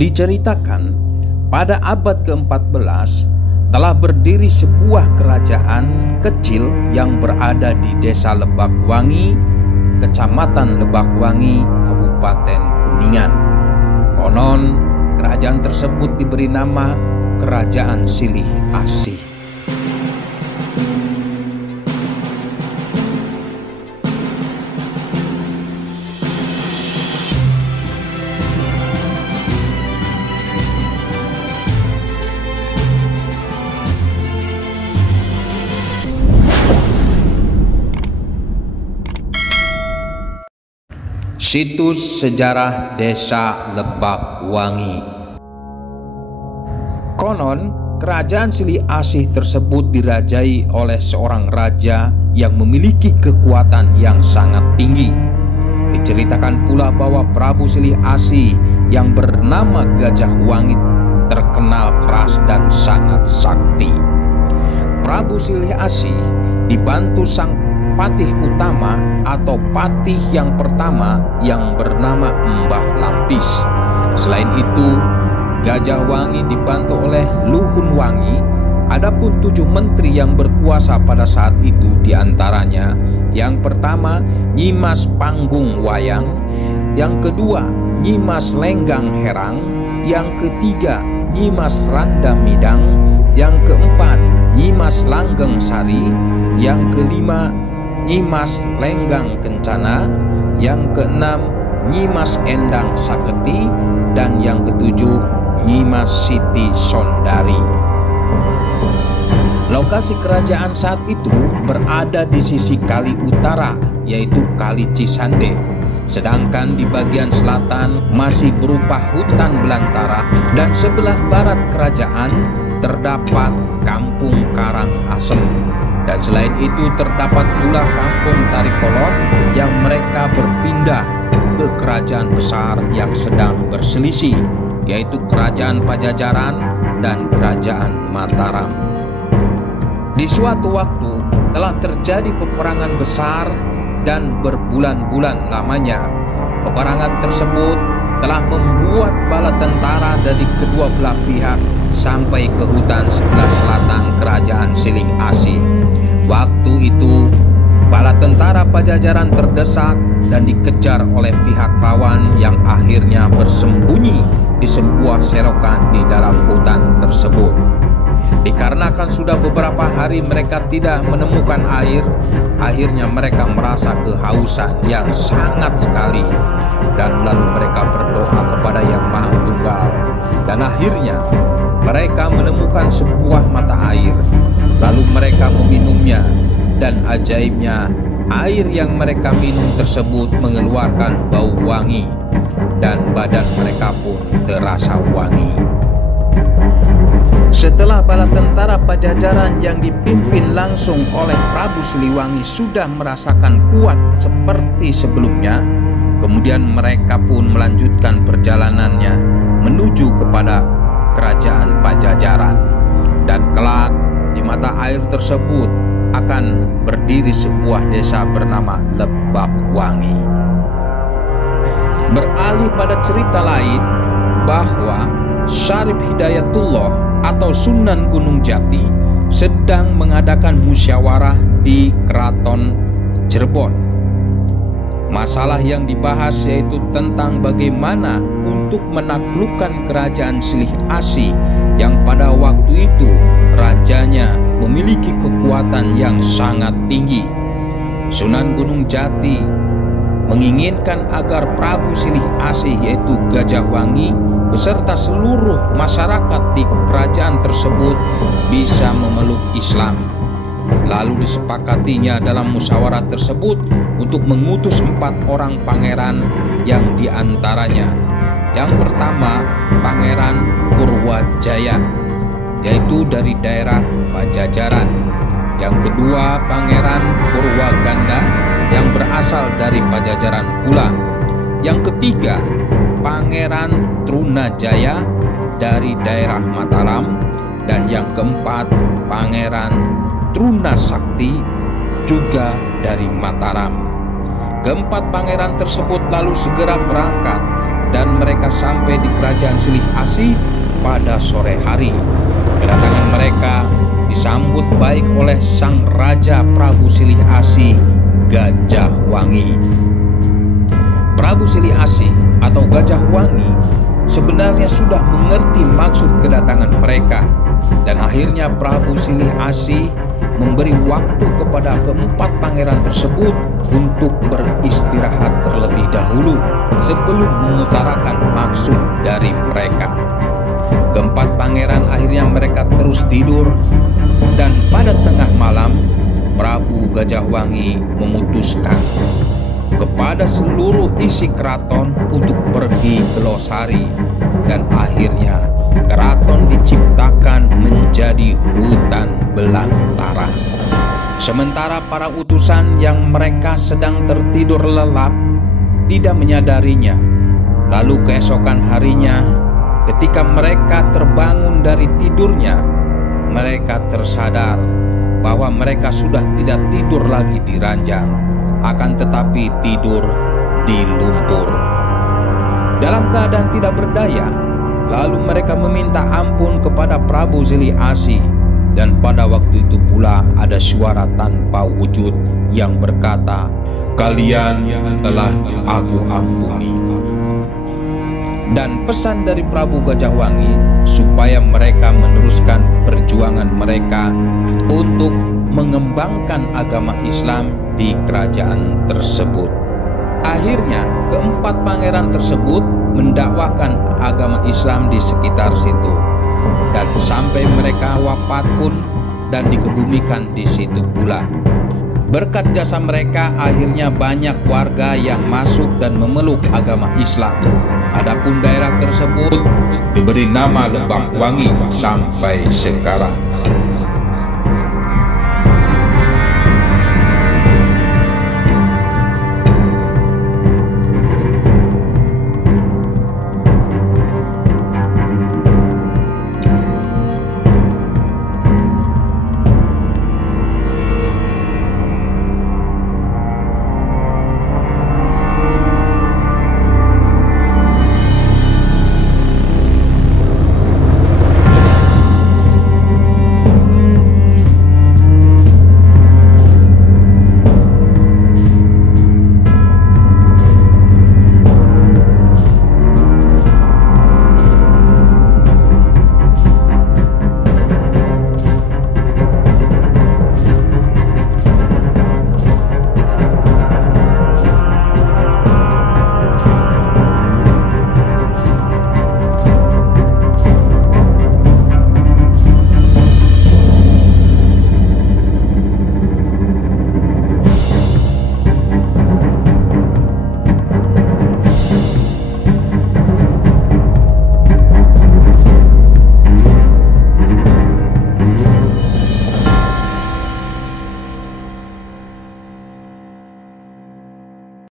Diceritakan pada abad ke-14 telah berdiri sebuah kerajaan kecil yang berada di desa Lebakwangi, Kecamatan Lebakwangi, Kabupaten Kuningan. Konon kerajaan tersebut diberi nama Kerajaan Silih Asih. Situs sejarah Desa Lebakwangi. Konon, kerajaan Silih Asih tersebut dirajai oleh seorang raja yang memiliki kekuatan yang sangat tinggi. Diceritakan pula bahwa Prabu Silih Asih yang bernama Gajah Wangi terkenal keras dan sangat sakti. Prabu Silih Asih dibantu sang patih utama atau patih yang pertama yang bernama Mbah Lampis. Selain itu, Gajah Wangi dibantu oleh Luhun Wangi. Adapun 7 menteri yang berkuasa pada saat itu diantaranya: yang pertama Nyimas Panggung Wayang, yang kedua Nyimas Lenggang Herang, yang ketiga Nyimas Randa Midang, yang keempat Nyimas Langgeng Sari, yang kelima Nyimas Lenggang Kencana, yang keenam Nyimas Endang Saketi, dan yang ketujuh Nyimas Siti Sondari. Lokasi kerajaan saat itu berada di sisi kali utara, yaitu Kali Cisande, sedangkan di bagian selatan masih berupa hutan belantara, dan sebelah barat kerajaan terdapat Kampung Karang Asem. Dan selain itu terdapat pula Kampung Tarikolot yang mereka berpindah ke kerajaan besar yang sedang berselisih, yaitu Kerajaan Pajajaran dan Kerajaan Mataram. Di suatu waktu telah terjadi peperangan besar dan berbulan-bulan lamanya. Peperangan tersebut telah membuat bala tentara dari kedua belah pihak sampai ke hutan sebelah selatan Kerajaan Silih Asih. Waktu itu bala tentara Pajajaran terdesak dan dikejar oleh pihak lawan yang akhirnya bersembunyi di sebuah selokan di dalam hutan tersebut. Dikarenakan sudah beberapa hari mereka tidak menemukan air, akhirnya mereka merasa kehausan yang sangat sekali, dan lalu mereka berdoa kepada Yang Maha Tunggal, dan akhirnya mereka menemukan sebuah mata air. Lalu mereka meminumnya, dan ajaibnya air yang mereka minum tersebut mengeluarkan bau wangi, dan badan mereka pun terasa wangi. Setelah bala tentara Pajajaran yang dipimpin langsung oleh Prabu Siliwangi sudah merasakan kuat seperti sebelumnya, kemudian mereka pun melanjutkan perjalanannya menuju kepada Kerajaan Pajajaran. Dan kelak di mata air tersebut akan berdiri sebuah desa bernama Lebakwangi. Beralih pada cerita lain, bahwa Syarif Hidayatullah atau Sunan Gunung Jati sedang mengadakan musyawarah di Keraton Cirebon. Masalah yang dibahas yaitu tentang bagaimana untuk menaklukkan Kerajaan Silih Asih yang pada waktu itu rajanya memiliki kekuatan yang sangat tinggi. Sunan Gunung Jati menginginkan agar Prabu Silih Asih yaitu Gajah Wangi beserta seluruh masyarakat di kerajaan tersebut bisa memeluk Islam. Lalu disepakatinya dalam musyawarah tersebut untuk mengutus 4 orang pangeran, yang diantaranya yang pertama Pangeran Purwajaya, yaitu dari daerah Pajajaran. Yang kedua Pangeran Purwaganda yang berasal dari Pajajaran pula. Yang ketiga Pangeran Trunajaya dari daerah Mataram. Dan yang keempat Pangeran Trunasakti juga dari Mataram. Keempat pangeran tersebut lalu segera berangkat dan mereka sampai di kerajaan Silih Asih pada sore hari. Kedatangan mereka disambut baik oleh sang raja Prabu Silih Asih, Gajah Wangi. Prabu Silih Asih atau Gajah Wangi sebenarnya sudah mengerti maksud kedatangan mereka, dan akhirnya Prabu Silih Asih memberi waktu kepada keempat pangeran tersebut untuk beristirahat terlebih dahulu sebelum mengutarakan maksud dari mereka. Keempat pangeran akhirnya mereka terus tidur, dan pada tengah malam Prabu Gajah Wangi memutuskan kepada seluruh isi keraton untuk pergi ke Losari, dan akhirnya keraton diciptakan menjadi hutan belantara. Sementara para utusan yang mereka sedang tertidur lelap tidak menyadarinya. Lalu keesokan harinya, ketika mereka terbangun dari tidurnya, mereka tersadar bahwa mereka sudah tidak tidur lagi di ranjang, akan tetapi tidur di lumpur. Dalam keadaan tidak berdaya, lalu mereka meminta ampun kepada Prabu Silih Asih, dan pada waktu itu pula ada suara tanpa wujud yang berkata, "Kalian telah aku ampuni." Dan pesan dari Prabu Gajah Wangi supaya mereka meneruskan perjuangan mereka untuk mengembangkan agama Islam di kerajaan tersebut. Akhirnya keempat pangeran tersebut mendakwahkan agama Islam di sekitar situ, dan sampai mereka wafat pun dan dikebumikan di situ pula. Berkat jasa mereka akhirnya banyak warga yang masuk dan memeluk agama Islam. Adapun daerah tersebut diberi nama Lembah Wangi sampai sekarang.